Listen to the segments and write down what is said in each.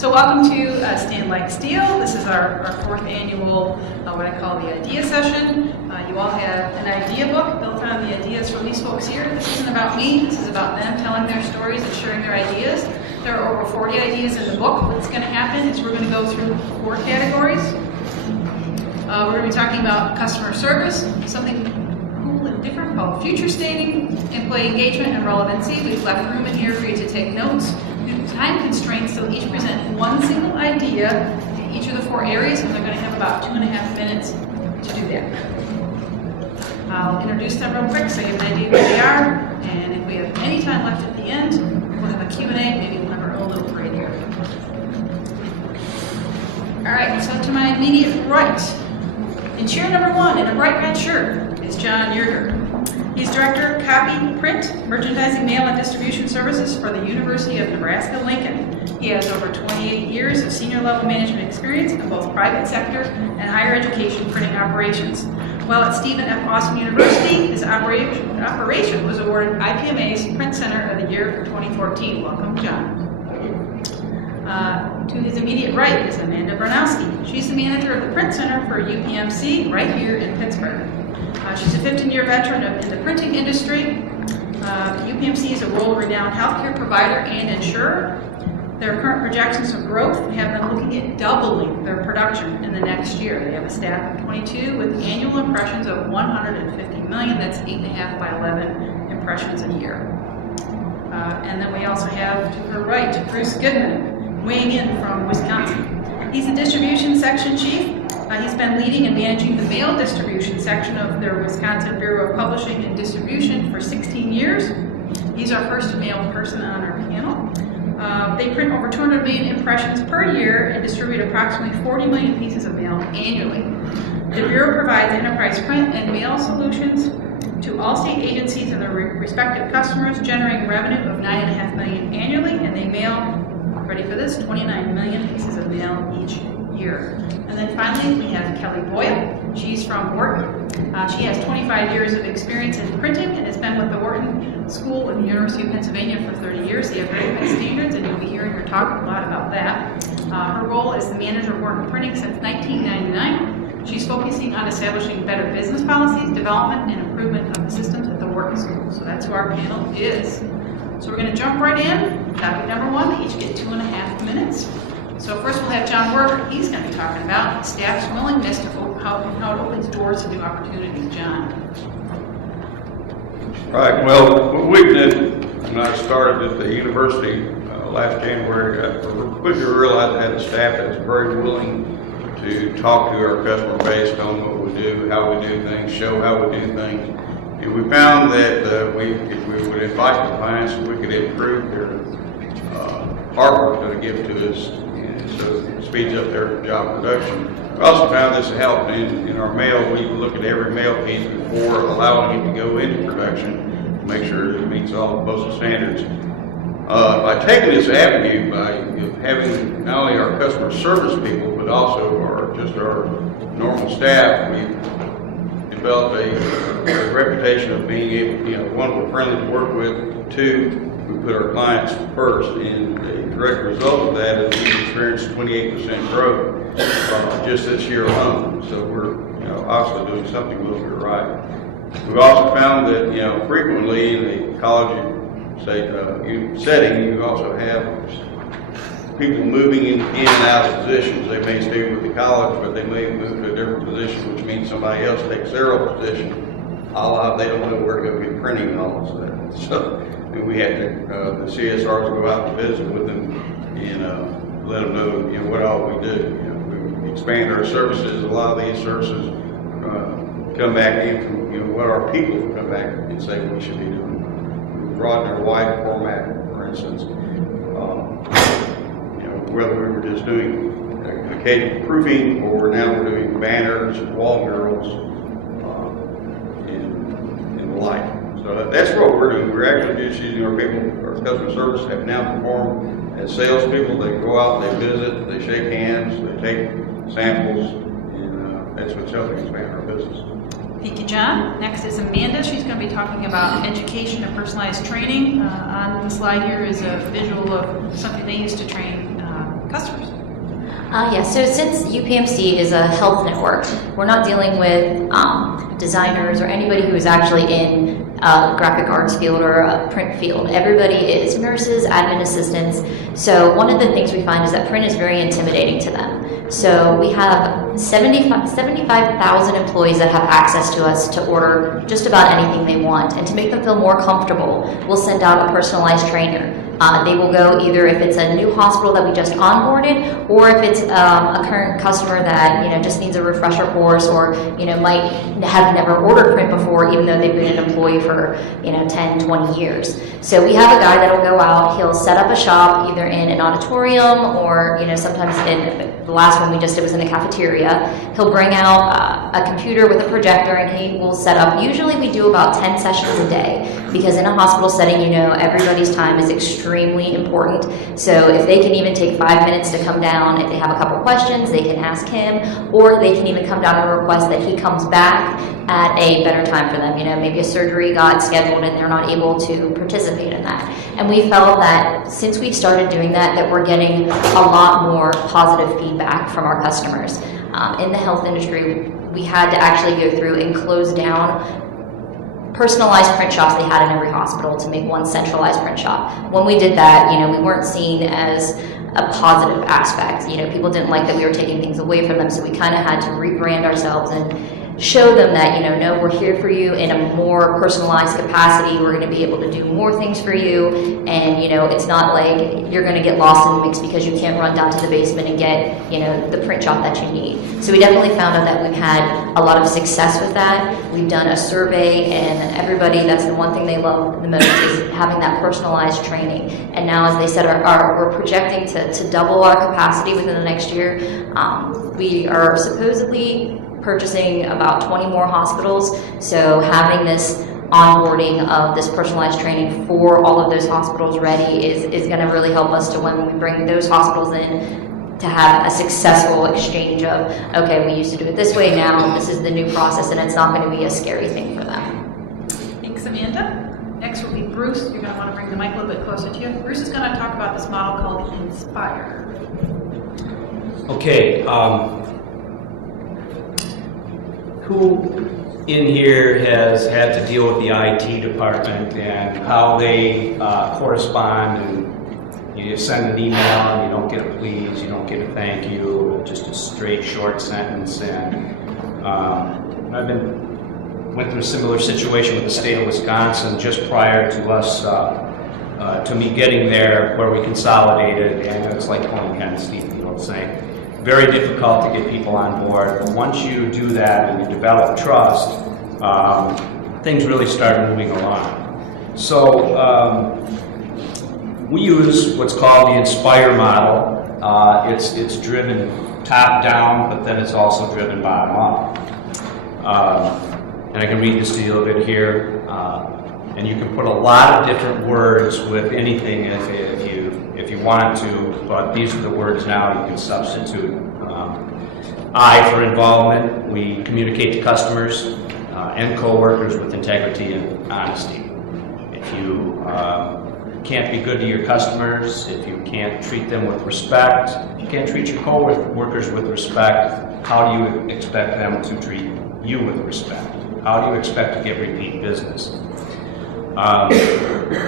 So welcome to Stand Like Steel. This is our fourth annual, what I call the idea session. You all have an idea book built on the ideas from these folks here. This isn't about me, this is about them telling their stories and sharing their ideas. There are over 40 ideas in the book. What's going to happen is we're going to go through 4 categories. We're going to be talking about customer service, something cool and different called future stating, employee engagement and relevancy. We've left room in here for you to take notes. Due to time constraints, they'll each present one single idea in each of the 4 areas, and they're going to have about 2.5 minutes to do that. I'll introduce them real quick so you have an idea who they are, and if we have any time left at the end, we'll have a Q&A, maybe we'll have our own little parade here. All right, so to my immediate right, in chair number 1 in a bright red shirt is John Yerger. He's Director, Copy, Print, Merchandising, Mail, and Distribution Services for the University of Nebraska-Lincoln. He has over 28 years of senior level management experience in both private sector and higher education printing operations. While at Stephen F. Austin University, his operation was awarded IPMA's Print Center of the Year for 2014. Welcome, John. To his immediate right is Amanda Bronowski. She's the manager of the Print Center for UPMC right here in Pittsburgh. She's a 15-year veteran in the printing industry. UPMC is a world-renowned healthcare provider and insurer. Their current projections of growth have them looking at doubling their production in the next year. They have a staff of 22 with annual impressions of 150 million. That's 8.5 by 11 impressions a year. And then we also have to her right, Bruce Goodman, weighing in from Wisconsin. He's the distribution section chief. He's been leading and managing the mail distribution section of their Wisconsin Bureau of Publishing and Distribution for 16 years. He's our first male person on our panel. They print over 200 million impressions per year and distribute approximately 40 million pieces of mail annually. The Bureau provides enterprise print and mail solutions to all state agencies and their respective customers, generating revenue of $9.5 million annually, and they mail, ready for this, 29 million pieces of mail each year. And then finally, we have Kelly Boyle. She's from Wharton. She has 25 years of experience in printing and has been with the Wharton School at the University of Pennsylvania for 30 years. They have very high standards, and you'll be hearing her talk a lot about that. Her role is the manager of Wharton Printing since 1999. She's focusing on establishing better business policies, development, and improvement of the systems at the Wharton School. So that's who our panel is. So we're going to jump right in. Topic number 1, they each get 2.5 minutes. So first we'll have John Werber. He's going to be talking about staff's willingness to how it opens doors to new opportunities. John. Right. Well, what we did when I started at the university last January, I quickly realized I had a staff that was very willing to talk to our customer base, tell them what we do, how we do things, show how we do things. And we found that if we would invite the clients, we could improve their hard work that they give to us. So it speeds up their job production. We also found this helped in our mail. We look at every mail piece before allowing it to go into production to make sure it meets all the postal standards. By taking this avenue, by having not only our customer service people, but also our normal staff, we developed a reputation of being able, 1, we're friendly to work with, 2, we put our clients first, and the direct result of that is we experienced 28% growth just this year alone. So we're obviously doing something a little bit right. We've also found that frequently in the college setting, you also have people moving in and out of positions. They may stay with the college, but they may move to a different position, which means somebody else takes their old position. They don't know where to go get printing and all of that. So we had to, the CSRs go out and visit with them and let them know, what all we do. We expand our services. A lot of these services come back in from, what our people come back and say what we should be doing. We broaden our wide format, for instance. Whether we were just doing occasional proofing or now we're doing banners, wall murals, and the like. So that's what we're doing. We're actually just using our people, our customer service have now performed as salespeople. They go out, they visit, they shake hands, they take samples, and that's what's helping expand our business. Thank you, John. Next is Amanda. She's going to be talking about education and personalized training. On the slide here is a visual of something they use to train customers. Yeah, so since UPMC is a health network, we're not dealing with designers or anybody who is actually in graphic arts field or a print field. Everybody is nurses, admin assistants. So one of the things we find is that print is very intimidating to them. So we have 75,000 employees that have access to us to order just about anything they want. And to make them feel more comfortable, we'll send out a personalized trainer. They will go either if it's a new hospital that we just onboarded, or if it's a current customer that just needs a refresher course, or might have never ordered print before, even though they've been an employee for 10, 20 years. So we have a guy that'll go out. He'll set up a shop either in an auditorium or sometimes in the last one we just did was in the cafeteria. He'll bring out a computer with a projector, and he will set up. Usually we do about 10 sessions a day, because in a hospital setting, everybody's time is extremely important. So if they can even take 5 minutes to come down, if they have a couple questions, they can ask him, or they can even come down and request that he comes back at a better time for them. Maybe a surgery got scheduled and they're not able to participate in that. And we felt that since we've started doing that, that we're getting a lot more positive feedback from our customers. In the health industry, we had to actually go through and close down personalized print shops they had in every hospital to make one centralized print shop. When we did that, we weren't seen as a positive aspect. People didn't like that we were taking things away from them, so we kind of had to rebrand ourselves and show them that, no, we're here for you in a more personalized capacity. We're going to be able to do more things for you, and it's not like you're going to get lost in the mix because you can't run down to the basement and get the print shop that you need. So we definitely found out that we've had a lot of success with that. We've done a survey, and everybody, that's the one thing they love the most, is having that personalized training. And now, as they said, we're projecting to double our capacity within the next year. We are supposedly purchasing about 20 more hospitals, so having this onboarding of this personalized training for all of those hospitals ready is going to really help us to, when we bring those hospitals in, to have a successful exchange of, okay, we used to do it this way, now this is the new process, and it's not going to be a scary thing for them. Thanks, Amanda. Next will be Bruce. You're going to want to bring the mic a little bit closer to you. Bruce is going to talk about this model called Inspire. Okay, who in here has had to deal with the IT department and how they correspond, and you send an email and you don't get a please, you don't get a thank you, just a straight short sentence. And went through a similar situation with the state of Wisconsin just prior to us, to me getting there, where we consolidated, and it's like pulling hens teeth, saying. Very difficult to get people on board. But once you do that and you develop trust, things really start moving along. So we use what's called the Inspire model. It's driven top down, but then it's also driven bottom up. And I can read this to you a little bit here. And you can put a lot of different words with anything if you wanted to, but these are the words now you can substitute. I for involvement. We communicate to customers and coworkers with integrity and honesty. If you can't be good to your customers, if you can't treat them with respect, if you can't treat your coworkers with respect, how do you expect them to treat you with respect? How do you expect to get repeat business?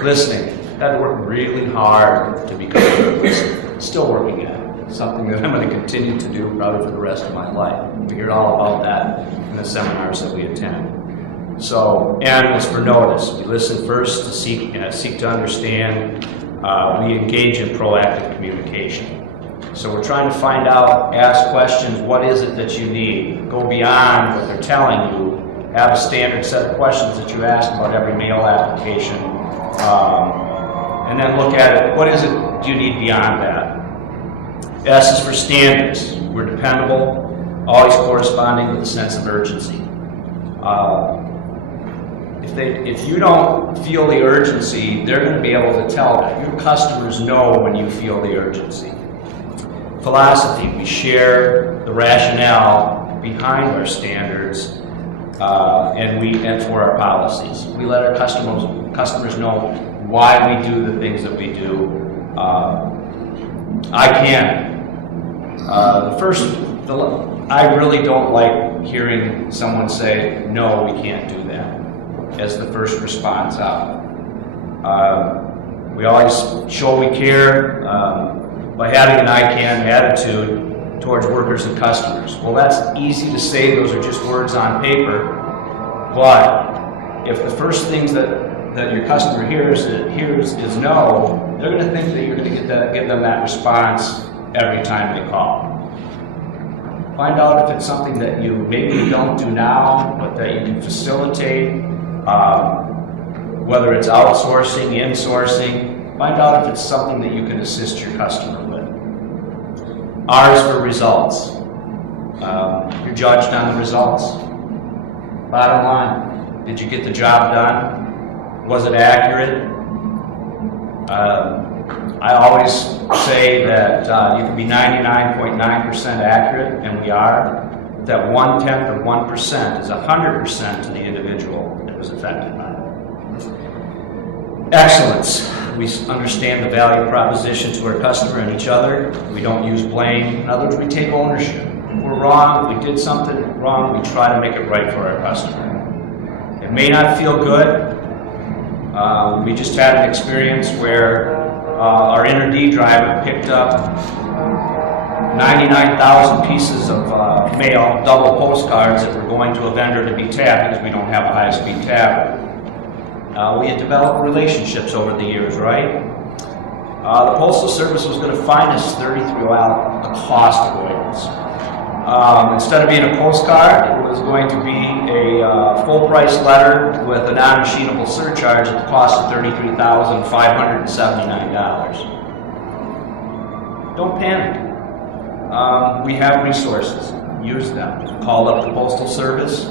Listening. Had to work really hard to become a good listener. Still working at it. Something that I'm going to continue to do probably for the rest of my life. We hear all about that in the seminars that we attend. So, and was for notice. We listen first to seek to understand. We engage in proactive communication. So we're trying to find out, ask questions, what is it that you need? Go beyond what they're telling you. Have a standard set of questions that you ask about every mail application. And then look at it, what is it do you need beyond that? S is for standards. We're dependable, always corresponding with a sense of urgency. If you don't feel the urgency, they're going to be able to tell that. Your customers know when you feel the urgency. Philosophy, we share the rationale behind our standards and for our policies. We let our customers know why we do the things that we do. I can I really don't like hearing someone say, no, we can't do that, as the first response out. We always show we care by having an I can attitude towards workers and customers. Well, that's easy to say, those are just words on paper, but if the first things that your customer hears is no, they're going to think that you're going to give them that response every time they call. Find out if it's something that you maybe don't do now, but that you can facilitate, whether it's outsourcing, insourcing. Find out if it's something that you can assist your customer with. R is for results. You're judged on the results. Bottom line, did you get the job done? Was it accurate? I always say that you can be 99.9% accurate, and we are. That 1/10 of 1% is 100% to the individual that was affected by it. Excellence. We understand the value proposition to our customer and each other. We don't use blame. In other words, we take ownership. If we're wrong, if we did something wrong, we try to make it right for our customer. It may not feel good. We just had an experience where our inner D driver picked up 99,000 pieces of mail, double postcards that were going to a vendor to be tabbed because we don't have a high-speed tablet. We had developed relationships over the years, right? The Postal Service was going to fine us $33 the cost avoidance. Instead of being a postcard, it was going to be a full-price letter with a non-machinable surcharge at the cost of $33,579. Don't panic. We have resources. Use them. Called up the Postal Service,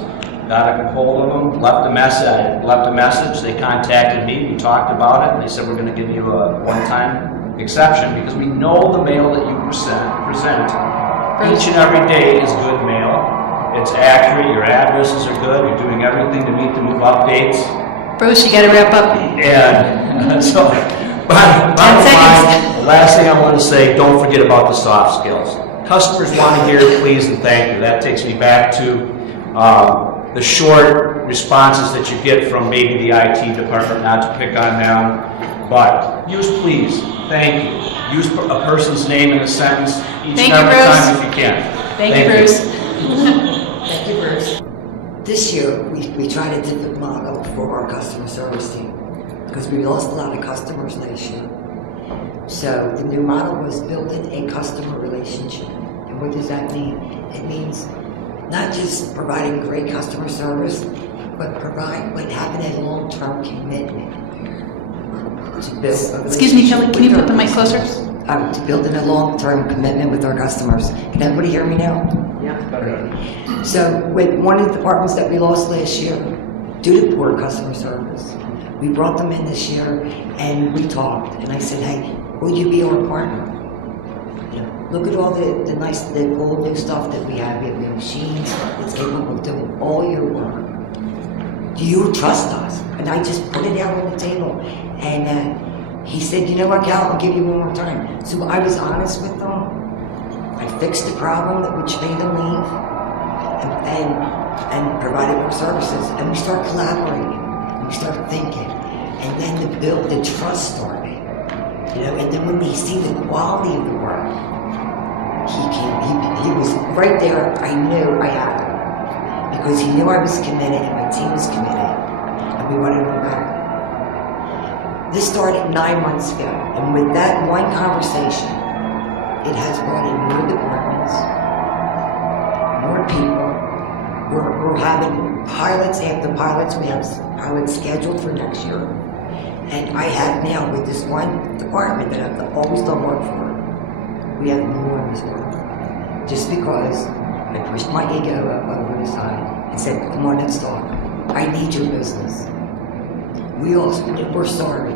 got a hold of them, left a message. They contacted me. We talked about it, and they said we're going to give you a one-time exception because we know the mail that you present each and every day is good mail. It's accurate, your addresses are good, you're doing everything to meet the new updates. Bruce, you gotta wrap up. And so, bottom line, the last thing I want to say, don't forget about the soft skills. Customers want to hear please and thank you. That takes me back to the short responses that you get from maybe the IT department, not to pick on them, but use please, thank you. Use a person's name in a sentence each and every time if you can. Thank you, Bruce. Thank you, Bruce. This year, we tried a different model for our customer service team because we lost a lot of customers last year. So the new model was building a customer relationship. And what does that mean? It means not just providing great customer service, but having a long-term commitment. Excuse me, Kelly, can you put the mic closer? To building a long-term commitment with our customers. Can everybody hear me now? Yeah. So with one of the departments that we lost last year, due to poor customer service, we brought them in this year and we talked. And I said, hey, will you be our partner? You know, look at all the cool new stuff that we have. We have new machines that's capable of doing all your work. Do you trust us? And I just put it out on the table. And he said, you know what, Cal, I'll give you one more time. So I was honest with them. I fixed the problem which made them leave and provided more services. And we start collaborating. And we start thinking. And then the trust started. You know, and then when they see the quality of the work, he was right there. I knew I had him. Because he knew I was committed and my team was committed. And we wanted him back. This started 9 months ago, and with that one conversation, it has brought in more departments, more people. We're having pilots after pilots. We have pilots scheduled for next year. And I have now, with this one department that I've always done work for, we have more in this work. Just because I pushed my ego over the side and said, come on, let's talk. I need your business. We're sorry.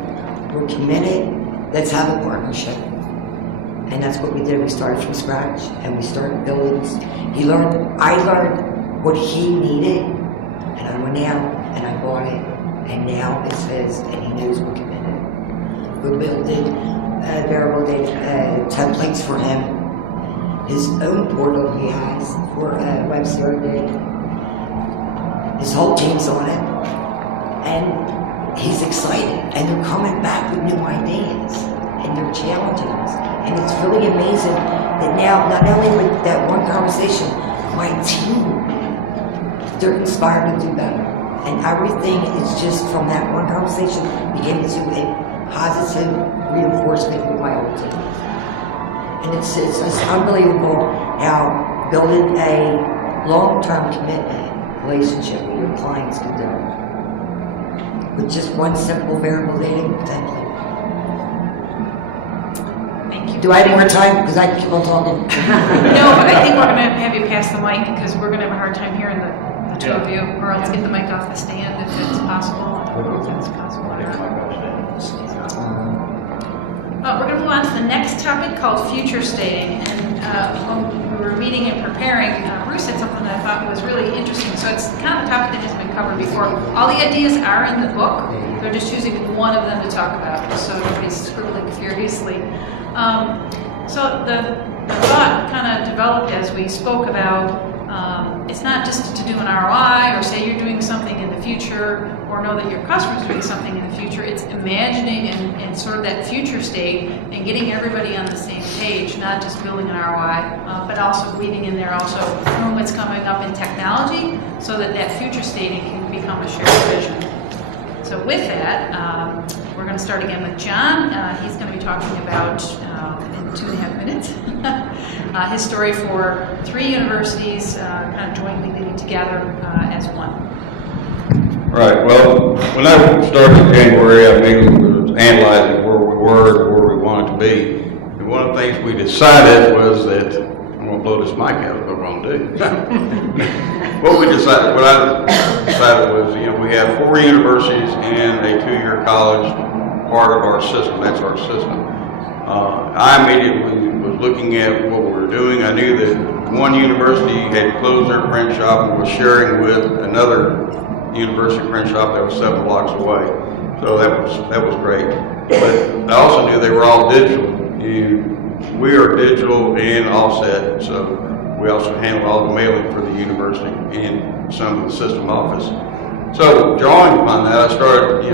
We're committed. Let's have a partnership. And that's what we did. We started from scratch and we started building. I learned what he needed, and I went out and I bought it. And now it's his, and he knows we're committed. We're building variable data templates for him. his own portal he has for website day. His whole team's on it, and he's excited, and they're coming back with new ideas, and they're challenging us, and it's really amazing that now, not only with that one conversation, my team, they're inspired to do better, and everything is just from that one conversation became to a positive reinforcement with my old team. And it's just unbelievable how building a long-term commitment relationship with your clients can do with just one simple variable dating template. Thank you. Do I have more time? Because I keep on talking. No, but I think we're going to have you pass the mic because we're going to have a hard time hearing the two of you, or else get the mic off the stand if it's possible. If it's possible. We're going to move on to the next topic called future stating. And when we were meeting and preparing, Bruce said something that I thought was really interesting. So it's kind of a topic that has been covered before. All the ideas are in the book. They're just choosing one of them to talk about, so nobody's scribbling furiously. So the thought kind of developed as we spoke about it's not just to do an ROI or say you're doing something in the future or know that your customer's doing something in the future. It's imagining and sort of that future state and getting everybody on the same page, not just building an ROI, but also weaving in there also knowing what's coming up in technology so that that future stating can become a shared vision. So with that, we're going to start again with John. He's going to be talking about, in 2.5 minutes, his story for 3 universities kind of jointly leading together as one. Right, well, when I started in January, I immediately was analyzing where we were and where we wanted to be. And one of the things we decided was that, I'm going to blow this mic out, what we're going to do. What I decided was, we have 4 universities and a 2-year college part of our system. That's our system. I immediately was looking at what we were doing. I knew that one university had closed their print shop and was sharing with another university print shop that was 7 blocks away. So that was great. But I also knew they were all digital. And we are digital and offset, so we also handle all the mailing for the university and some of the system office. So drawing upon that, I started,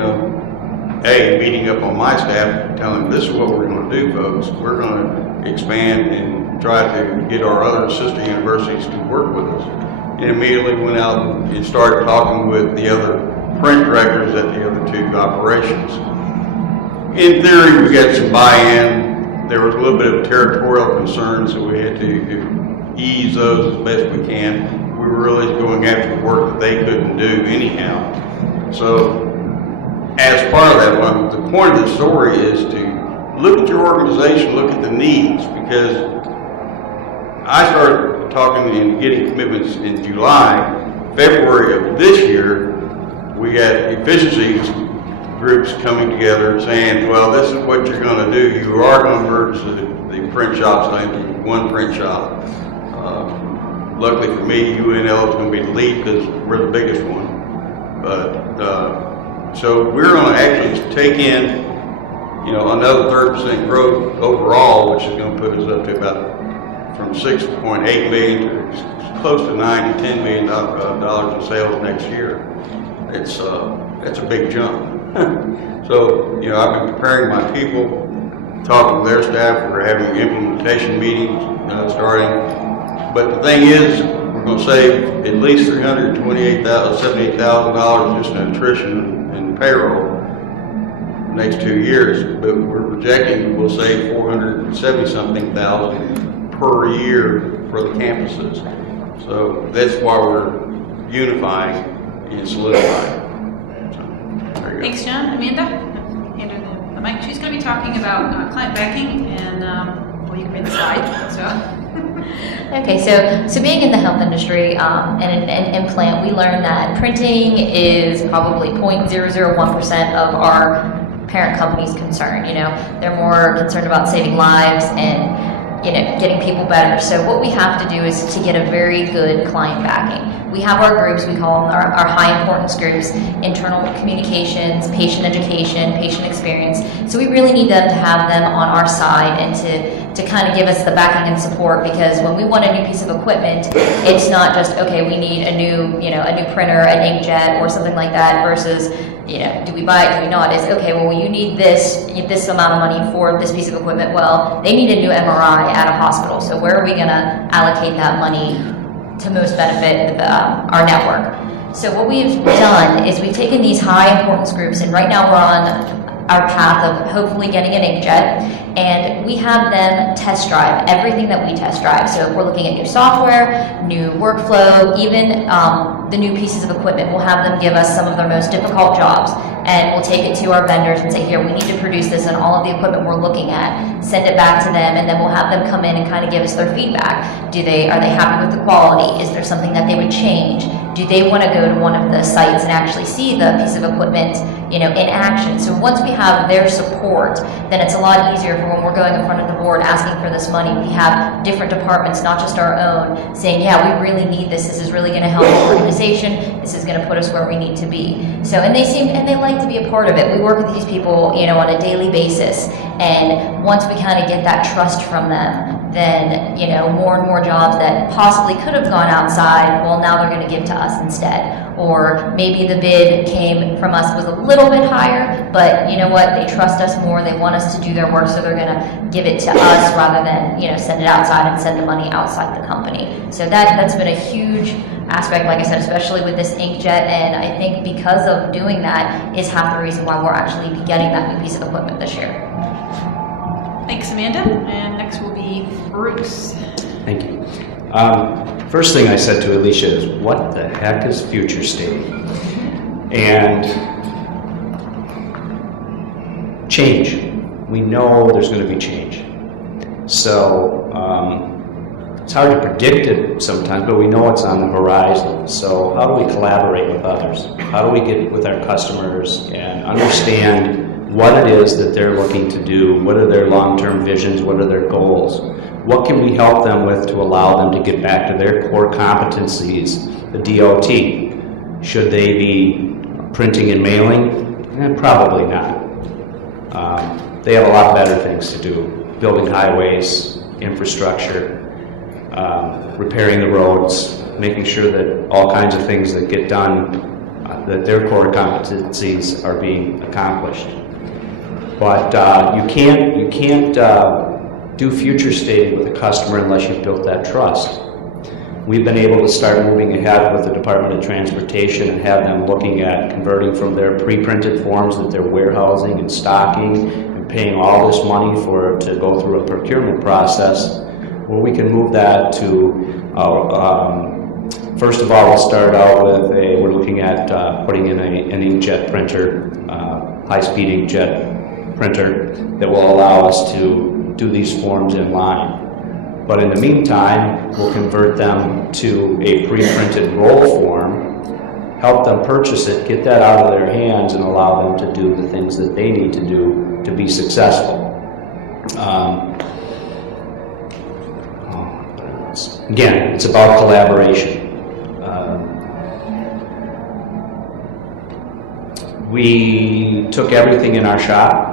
meeting up on my staff, telling them this is what we're going to do, folks. We're going to expand and try to get our other sister universities to work with us. And immediately went out and started talking with the other print directors at the other 2 operations. In theory, we got some buy-in. There was a little bit of territorial concerns, so we had to ease those as best we can. We were really going after work that they couldn't do anyhow. So as part of that, the point of the story is to look at your organization, look at the needs, because I started talking and getting commitments in July. February of this year, we had efficiencies groups coming together saying, well, this is what you're going to do. You are going to merge the print shops into one print shop. Luckily for me, UNL is going to be the lead because we're the biggest one. But so we're going to actually take in, another 30% growth overall, which is going to put us up to about from 6.8 million to close to $9 to $10 million dollars in sales next year. It's a big jump. So I've been preparing my people, talking to their staff. We're having implementation meetings starting. But the thing is, we're going to save at least $78,000 just in attrition and payroll the next 2 years. But we're projecting we'll save $470-something thousand per year for the campuses. So that's why we're unifying and solidifying. So, there you go. Thanks, John. Amanda, hand her the mic. She's going to be talking about client backing, and you can read the slide. So. Okay, so being in the health industry and an implant, we learned that printing is probably 0.001% of our parent company's concern. They're more concerned about saving lives and getting people better. So what we have to do is to get a very good client backing. We have our groups, we call them our high importance groups: internal communications, patient education, patient experience. So we really need them to have them on our side and to to kind of give us the backing and support, because when we want a new piece of equipment, it's not just, okay, we need a new, a new printer, an inkjet, or something like that, versus, do we buy it, do we not? It's, okay, well, you need this amount of money for this piece of equipment. Well, they need a new MRI at a hospital, so where are we going to allocate that money to most benefit our network? So what we've done is we've taken these high importance groups, and right now we're on our path of hopefully getting an inkjet, and we have them test drive everything that we test drive. So if we're looking at new software, new workflow, even the new pieces of equipment, we'll have them give us some of their most difficult jobs, and we'll take it to our vendors and say, here, we need to produce this on all of the equipment we're looking at, send it back to them, and then we'll have them come in and kind of give us their feedback. Are they happy with the quality? Is there something that they would change? Do they want to go to one of the sites and actually see the piece of equipment, in action? So once we have their support, then it's a lot easier for when we're going in front of the board asking for this money. We have different departments, not just our own, saying, yeah, we really need this. This is really going to help the organization. This is going to put us where we need to be. So, and they like to be a part of it. We work with these people, on a daily basis. And once we kind of get that trust from them, then, more and more jobs that possibly could have gone outside, well, now they're going to give to us instead. Or maybe the bid came from us was a little bit higher, but you know what? They trust us more. They want us to do their work, so they're going to give it to us rather than, send it outside and send the money outside the company. So that's been a huge aspect, like I said, especially with this inkjet. And I think because of doing that is half the reason why we're actually getting that new piece of equipment this year. Thanks, Amanda. And next will be Bruce. Thank you. First thing I said to Alicia is, what the heck is future state? And change. We know there's going to be change. So it's hard to predict it sometimes, but we know it's on the horizon. So how do we collaborate with others? How do we get with our customers and understand what it is that they're looking to do? What are their long-term visions? What are their goals? What can we help them with to allow them to get back to their core competencies, the DOT? Should they be printing and mailing? Probably not. They have a lot better things to do. Building highways, infrastructure, repairing the roads, making sure that all kinds of things that get done, that their core competencies are being accomplished. But you can't do future stating with a customer unless you've built that trust. We've been able to start moving ahead with the Department of Transportation and have them looking at converting from their pre-printed forms that they're warehousing and stocking and paying all this money to go through a procurement process, where we can move that to, first of all, we'll start out with we're looking at putting in an inkjet printer, high-speed inkjet printer that will allow us to do these forms in line. But in the meantime, we'll convert them to a pre-printed roll form, help them purchase it, get that out of their hands, and allow them to do the things that they need to do to be successful. Again, it's about collaboration. We took everything in our shop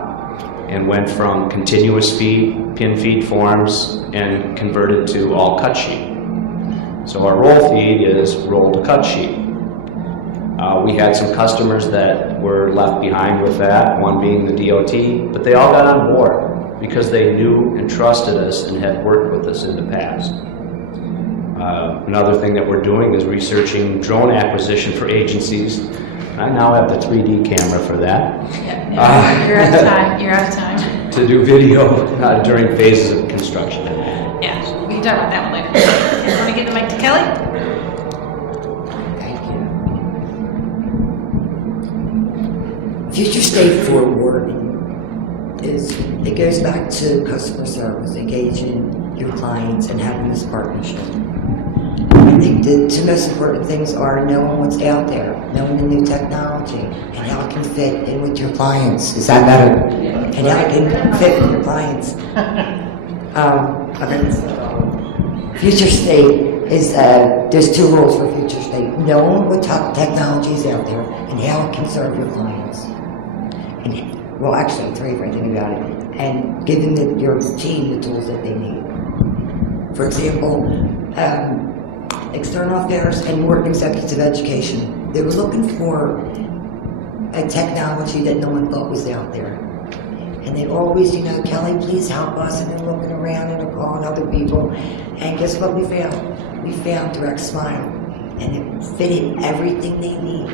and went from continuous feed, pin feed forms, and converted to all cut sheet. So our roll feed is roll to cut sheet. We had some customers that were left behind with that, one being the DOT, but they all got on board because they knew and trusted us and had worked with us in the past. Another thing that we're doing is researching drone acquisition for agencies. I now have the 3D camera for that. Yeah, you're out of time. You're out of time. To do video during phases of construction. Yeah, we can talk about that one later. Okay, want to give the mic to Kelly? Thank you. Future state forward it goes back to customer service, engaging your clients and having this partnership. I think the two most important things are knowing what's out there, knowing the new technology, and how it can fit in with your clients. Is that better? Yeah. And how it can fit with your clients. Future state is, there's two rules for future state. Knowing what technology is out there and how it can serve your clients. And, well, actually, three if I think about it. and giving your team the tools that they need. For example, external affairs and work executive education. They were looking for a technology that no one thought was out there. And they always, Kelly, please help us. And they're looking around and they're calling other people. And guess what we found? We found Direct Smile. And it fitted everything they need.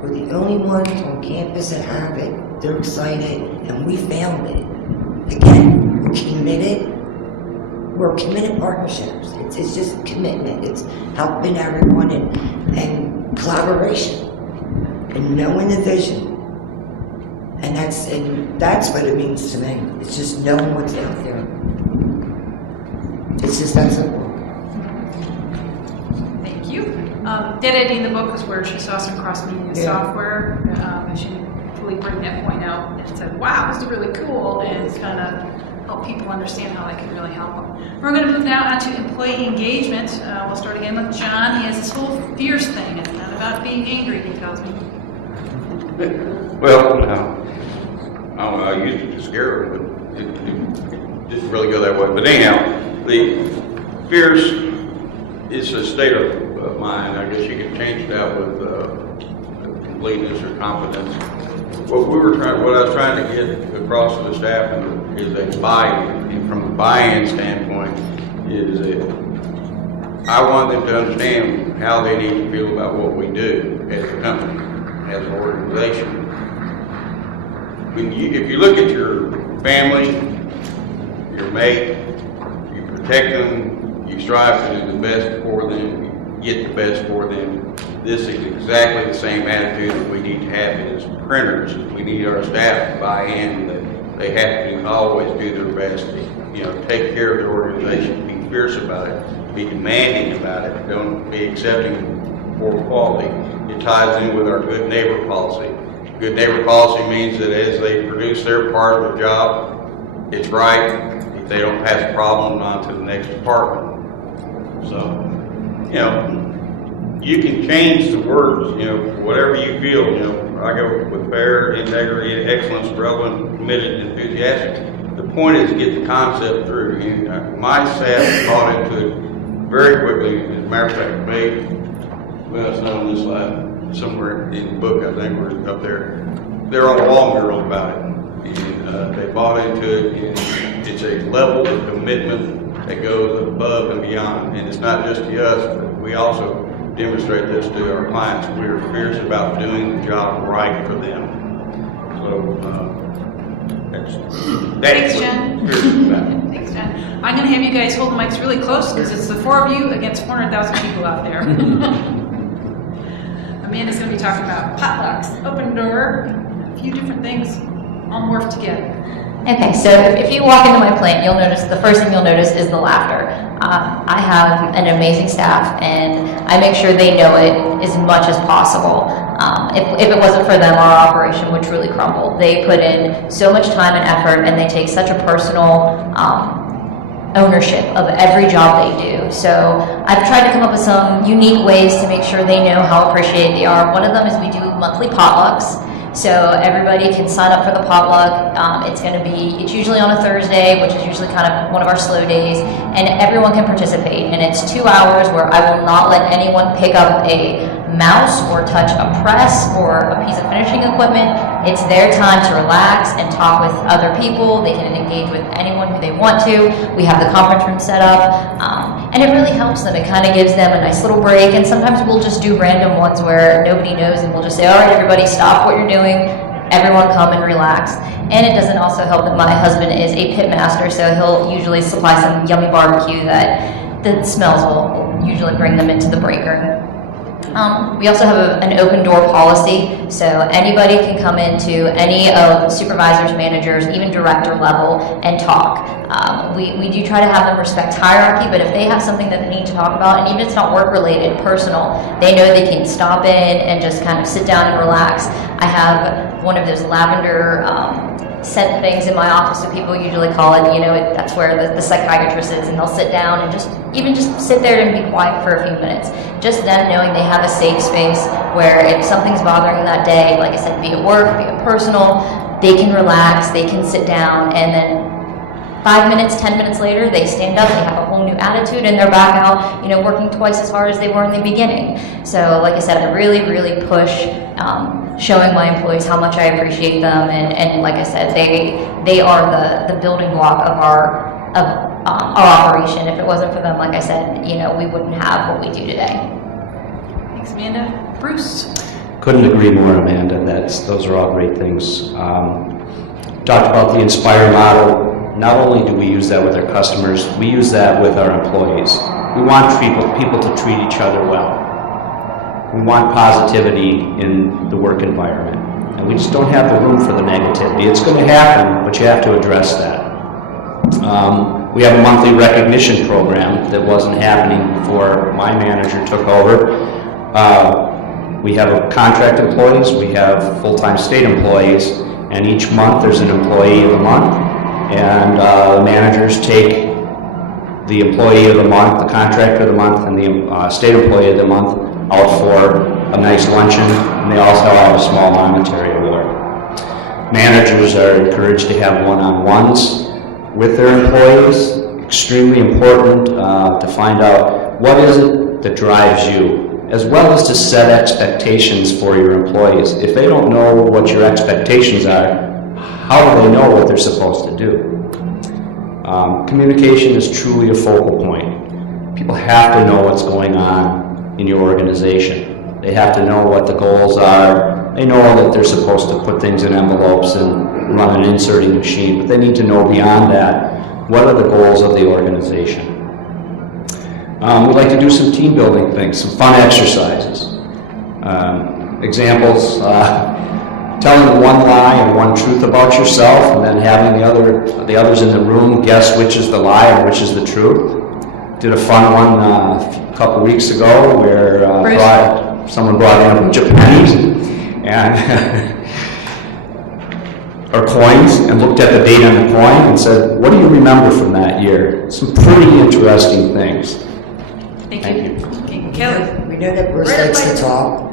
We're the only ones on campus that have it. They're excited. And we found it. Again, we're committed. We're committed partnerships. It's just commitment. It's helping everyone and collaboration and knowing the vision. And that's what it means to me. It's just knowing what's out there. It's just that simple. Thank you. Dead Editing the book was where she saw some cross-media software, and she really bring that point out and said, wow, this is really cool, and kind of help people understand how that can really help them. We're going to move now on to employee engagement. We'll start again with John. He has this whole fierce thing. It's not about being angry, he tells me. Well, I don't know, I used it to scare her, but it didn't really go that way. But anyhow, the fierce is a state of mind. I guess you can change it out with completeness or confidence. What I was trying to get across to the staff is a buy-in. And from a buy-in standpoint, is that I want them to understand how they need to feel about what we do as a company, as an organization. If you look at your family, your mate, you protect them, you strive to do the best for them, you get the best for them. This is exactly the same attitude that we need to have as printers. We need our staff to buy in that they have to always do their best to, take care of their organization, be fierce about it, be demanding about it, don't be accepting poor quality. It ties in with our good neighbor policy. Good neighbor policy means that as they produce their part of the job, it's right. If they don't pass a problem on to the next department. So, you can change the words, whatever you feel, I go with fair, integrity, excellence, relevant, committed, enthusiastic. The point is to get the concept through. And my staff bought into it very quickly. As a matter of fact, it's not on this slide. Somewhere in the book, I think we're up there. They're on a wall mural about it. And they bought into it, and it's a level of commitment that goes above and beyond. And it's not just to us, but we also demonstrate this to our clients. We are fierce about doing the job right for them. So Thanks, Jen. Thanks, Jen. I'm going to have you guys hold the mics really close because it's the four of you against 400,000 people out there. Amanda's going to be talking about potlucks, open door, a few different things all morphed together. Okay, so if you walk into my plant, you'll notice, the first thing you'll notice is the laughter. I have an amazing staff, and I make sure they know it as much as possible. If it wasn't for them, our operation would truly crumble. They put in so much time and effort, and they take such a personal ownership of every job they do. So I've tried to come up with some unique ways to make sure they know how appreciated they are. One of them is we do monthly potlucks. So everybody can sign up for the potluck. It's usually on a Thursday, which is usually kind of one of our slow days, and everyone can participate. And it's 2 hours where I will not let anyone pick up a mouse or touch a press or a piece of finishing equipment. It's their time to relax and talk with other people. They can engage with anyone who they want to. We have the conference room set up, and it really helps them. It kind of gives them a nice little break, and sometimes we'll just do random ones where nobody knows, and we'll just say, all right, everybody, stop what you're doing. Everyone come and relax. And it doesn't also help that my husband is a pit master, so he'll usually supply some yummy barbecue that the smells will usually bring them into the break room. We also have an open door policy, so anybody can come into any of supervisors, managers, even director level and talk. We do try to have them respect hierarchy, but if they have something that they need to talk about, and even if it's not work related, personal, they know they can stop in and just kind of sit down and relax. I have one of those lavender scent things in my office, so people usually call it, that's where the psychiatrist is, and they'll sit down and just sit there and be quiet for a few minutes. Just them knowing they have a safe space where if something's bothering them that day, like I said, be it work, be it personal, they can relax, they can sit down, and then 5 minutes, 10 minutes later, they stand up, they have a whole new attitude, and they're back out, working twice as hard as they were in the beginning. So, like I said, I really, really push showing my employees how much I appreciate them, and like I said, they are the building block of our operation. If it wasn't for them, like I said, we wouldn't have what we do today. Thanks, Amanda. Bruce? Couldn't agree more, Amanda. Those are all great things. Talked about the Inspire model. Not only do we use that with our customers, we use that with our employees. We want people to treat each other well. We want positivity in the work environment. And we just don't have the room for the negativity. It's going to happen, but you have to address that. We have a monthly recognition program that wasn't happening before my manager took over. We have contract employees, we have full-time state employees, and each month there's an employee of the month. And the managers take the employee of the month, the contractor of the month, and the state employee of the month out for a nice luncheon, and they also have a small monetary award. Managers are encouraged to have one-on-ones with their employees. Extremely important to find out what is it that drives you, as well as to set expectations for your employees. If they don't know what your expectations are, how do they know what they're supposed to do? Communication is truly a focal point. People have to know what's going on in your organization. They have to know what the goals are. They know that they're supposed to put things in envelopes and run an inserting machine, but they need to know beyond that, what are the goals of the organization? We'd like to do some team building things, some fun exercises. Examples, telling one lie and one truth about yourself, and then having the others in the room guess which is the lie and which is the truth. Did a fun one a couple weeks ago where someone brought in a bunch of pennies and or coins and looked at the date on the coin and said, "What do you remember from that year?" Some pretty interesting things. Thank you. Okay, Kelly? We know that Bruce likes to talk.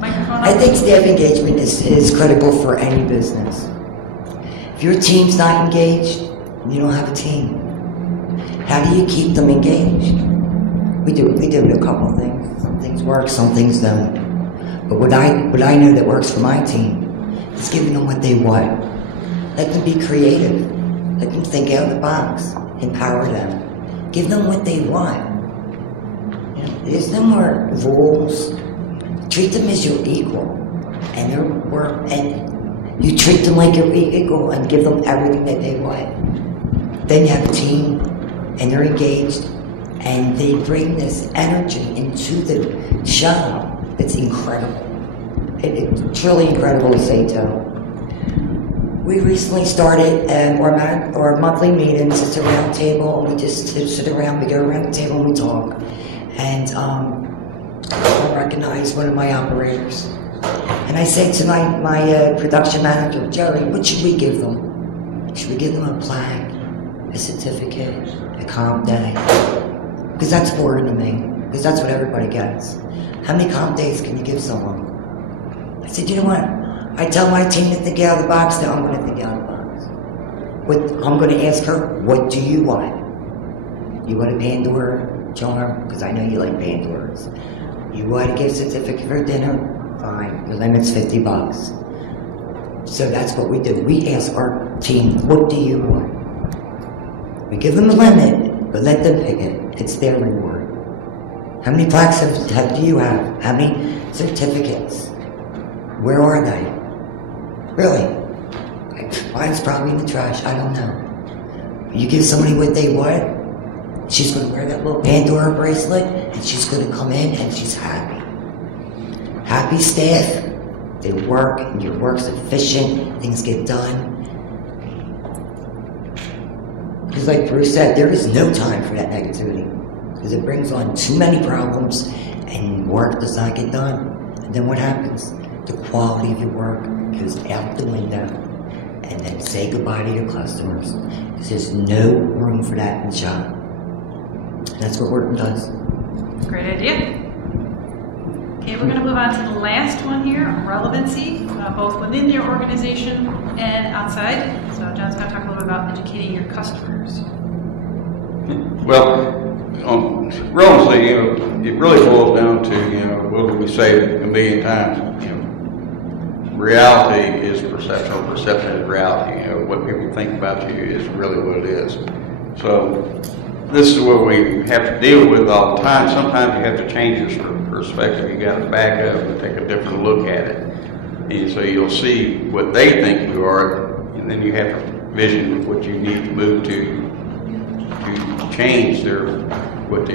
Microphone I on. think staff engagement is critical for any business. If your team's not engaged, you don't have a team. How do you keep them engaged? We do a couple of things. Some things work, some things don't. But what I know that works for my team is giving them what they want. Let them be creative. Let them think out of the box. Empower them. Give them what they want. There's no more rules. Treat them as your equal, and you treat them like your equal and give them everything that they want. Then you have a team, and they're engaged, and they bring this energy into the shop. It's incredible. It's truly incredible to say so. We recently started our monthly meetings. It's a round table, and we just sit around. We go around the table and we talk. And I recognize one of my operators, and I say to my production manager, Jerry, what should we give them? Should we give them a plaque, a certificate, a comp day? Because that's important to me. Because that's what everybody gets. How many comp days can you give someone? I said, you know what? I tell my team to think out of the box, now I'm going to think out of the box. I'm going to ask her, what do you want? You want a Pandora charm? Because I know you like Pandoras. You want a gift certificate for dinner? Fine, your limit's $50. So that's what we do. We ask our team, what do you want? We give them a limit, but let them pick it. It's their reward. How many plaques do you have? How many certificates? Where are they? Really? Mine's probably in the trash, I don't know. You give somebody what they want, she's going to wear that little Pandora bracelet, and she's going to come in and she's happy. Happy staff, they work, and your work's efficient, things get done. Because like Bruce said, there is no time for that negativity. Because it brings on too many problems, and work does not get done. And then what happens? The quality of your work goes out the window, and then say goodbye to your customers. Because there's no room for that in the shop. And that's what work does. Great idea. Okay, we're going to move on to the last one here, relevancy, both within your organization and outside. So John's going to talk a little bit about educating your customers. Well, relevancy, it really boils down to, what do we say a million times? Reality is perception. Perception is reality. What people think about you is really what it is. So this is what we have to deal with all the time. Sometimes you have to change your perspective. You got to back up and take a different look at it. And so you'll see what they think you are, and then you have to vision what you need to move to change what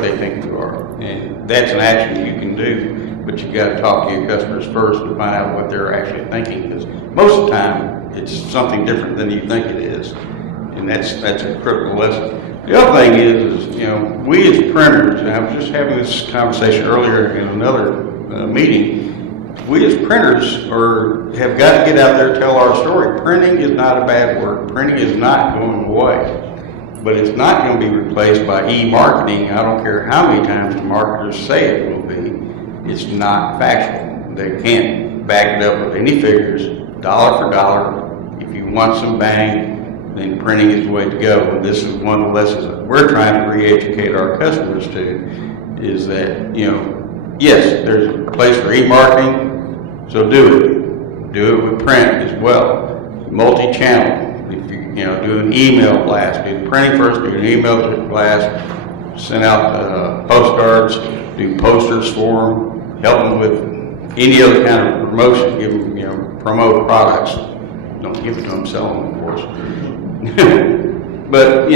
they think you are. And that's an action you can do, but you got to talk to your customers first and find out what they're actually thinking, because most of the time it's something different than you think it is. And that's a critical lesson. The other thing is we as printers, and I was just having this conversation earlier in another meeting, we as printers have got to get out there and tell our story. Printing is not a bad word. Printing is not going away. But it's not going to be replaced by e-marketing. I don't care how many times the marketers say it will be. It's not factual. They can't back it up with any figures, dollar for dollar. If you want some bang, then printing is the way to go. And this is one of the lessons that we're trying to re-educate our customers to, is that, yes, there's a place for e-marketing, so do it. Do it with print as well. Multi-channel. If you, do an email blast, do printing first, do an email blast, send out postcards, do posters for them, help them with any other kind of promotion, give them, promote products. Don't give it to them, sell them, of course. But,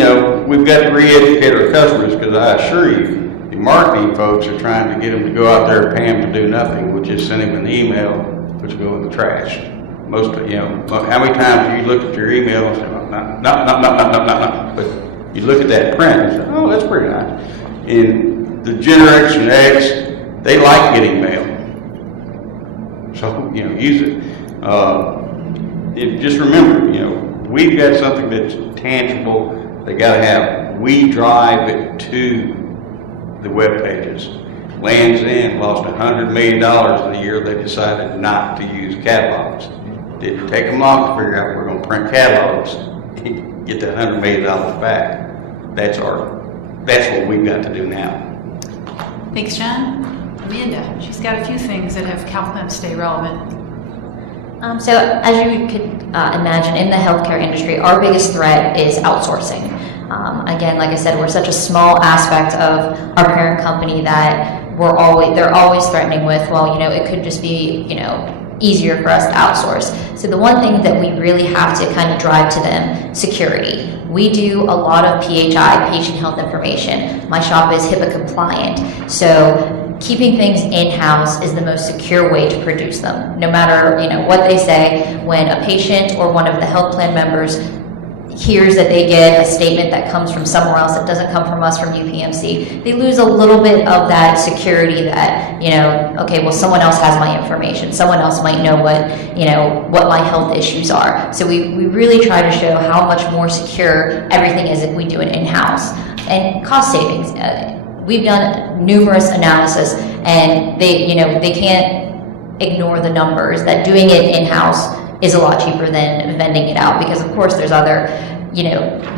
we've got to re-educate our customers, because I assure you, the marketing folks are trying to get them to go out there and pay them to do nothing, which is send them an email, which will go in the trash. Most of, how many times have you looked at your email and said, no, but you look at that print and say, oh, that's pretty nice. And the Generation X, they like getting mail. So, use it. Just remember, we've got something that's tangible. They got to have. We drive it to the web pages. Land's End lost $100 million in the year they decided not to use catalogs. Didn't take them long to figure out we're going to print catalogs and get that $100 million back. That's what we've got to do now. Thanks, John. Amanda, she's got a few things that have helped them stay relevant. So as you could imagine, in the healthcare industry, our biggest threat is outsourcing. Again, like I said, we're such a small aspect of our parent company that they're always threatening with, it could just be, easier for us to outsource. So the one thing that we really have to kind of drive to them, security. We do a lot of PHI, patient health information. My shop is HIPAA compliant. So keeping things in-house is the most secure way to produce them. No matter what they say, when a patient or one of the health plan members hears that they get a statement that comes from somewhere else that doesn't come from us, from UPMC, they lose a little bit of that security that, okay, well, someone else has my information. Someone else might know what my health issues are. So we really try to show how much more secure everything is if we do it in-house. And cost savings. We've done numerous analysis, and they can't ignore the numbers that doing it in-house is a lot cheaper than vending it out, because of course there's other,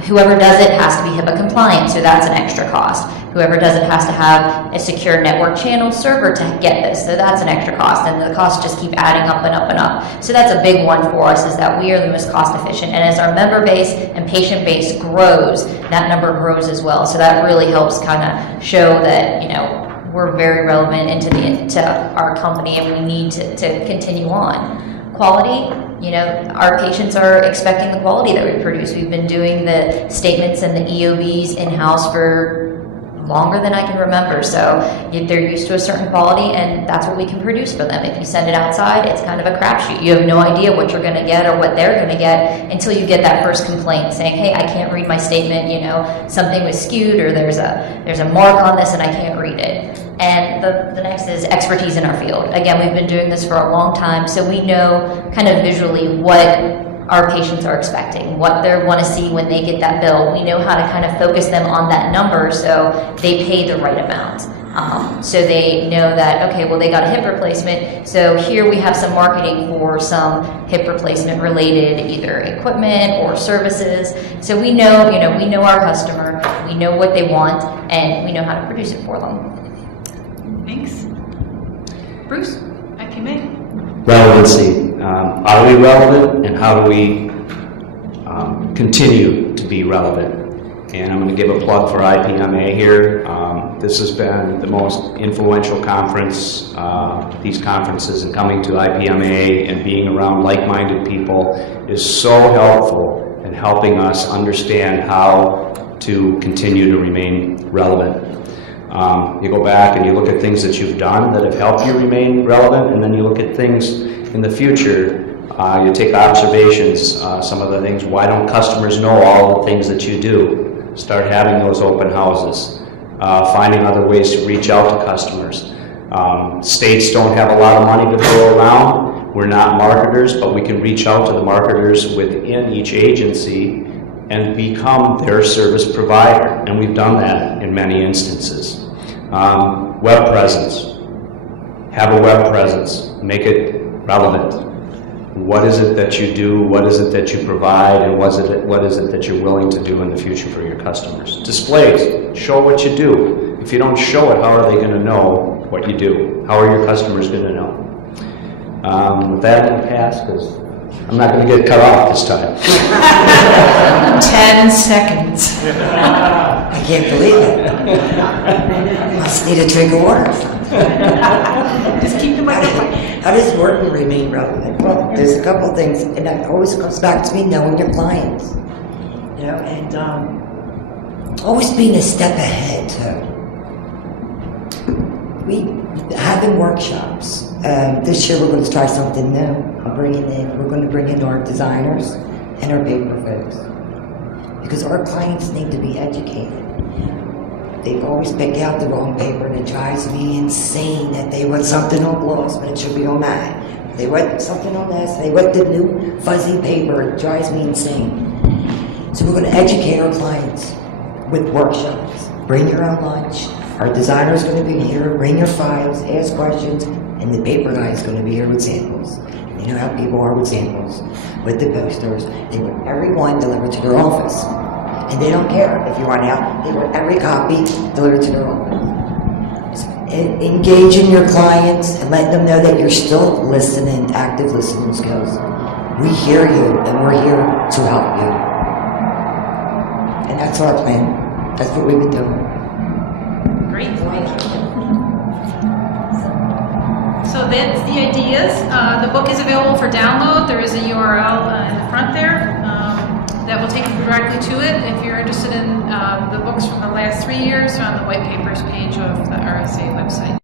whoever does it has to be HIPAA compliant, so that's an extra cost. Whoever does it has to have a secure network channel server to get this, so that's an extra cost, and the costs just keep adding up and up and up. So that's a big one for us, is that we are the most cost efficient, and as our member base and patient base grows, that number grows as well. So that really helps kind of show that, we're very relevant to our company, and we need to continue on. Quality, our patients are expecting the quality that we produce. We've been doing the statements and the EOBs in-house for longer than I can remember. So they're used to a certain quality, and that's what we can produce for them. If you send it outside, it's kind of a crapshoot. You have no idea what you're going to get or what they're going to get until you get that first complaint saying, hey, I can't read my statement, something was skewed, or there's a mark on this and I can't read it. And the next is expertise in our field. Again, we've been doing this for a long time, so we know kind of visually what our patients are expecting, what they want to see when they get that bill. We know how to kind of focus them on that number so they pay the right amount. So they know that, okay, well, they got a hip replacement, so here we have some marketing for some hip replacement related either equipment or services. So we know, we know our customer, we know what they want, and we know how to produce it for them. Thanks. Bruce, IPMA. Relevancy. Are we relevant, and how do we continue to be relevant? And I'm going to give a plug for IPMA here. This has been the most influential conference. These conferences and coming to IPMA and being around like-minded people is so helpful in helping us understand how to continue to remain relevant. You go back and you look at things that you've done that have helped you remain relevant, and then you look at things in the future. You take observations, some of the things, why don't customers know all the things that you do? Start having those open houses, finding other ways to reach out to customers. States don't have a lot of money to throw around. We're not marketers, but we can reach out to the marketers within each agency and become their service provider, and we've done that in many instances. Web presence. Have a web presence. Make it relevant. What is it that you do? What is it that you provide? And what is it that you're willing to do in the future for your customers? Displays. Show what you do. If you don't show it, how are they going to know what you do? How are your customers going to know? With that, I'm going to pass because I'm not going to get cut off this time. 10 seconds. I can't believe it. Must need a drink of water. Just keep the microphone. How does work and remain relevant? Well, there's a couple of things, and that always comes back to me knowing your clients. And always being a step ahead, too. We having workshops. This year we're going to try something new. We're going to bring in our designers and our paper folks. Because our clients need to be educated. They always pick out the wrong paper, and it drives me insane that they want something on gloss, but it should be on matte. They want something on this, they want the new fuzzy paper, it drives me insane. So we're going to educate our clients with workshops. Bring your own lunch. Our designer is going to be here, bring your files, ask questions, and the paper guy is going to be here with samples. You know how people are with samples, with the posters. They want every one delivered to their office. And they don't care if you run out. They want every copy delivered to their office. Engage in your clients and let them know that you're still listening, active listening skills. We hear you and we're here to help you. And that's our plan. That's what we've been doing. Great, thank you. So that's the ideas. The book is available for download. There is a URL in the front there that will take you directly to it. If you're interested in the books from the last 3 years, they're on the white papers page of the RSA website.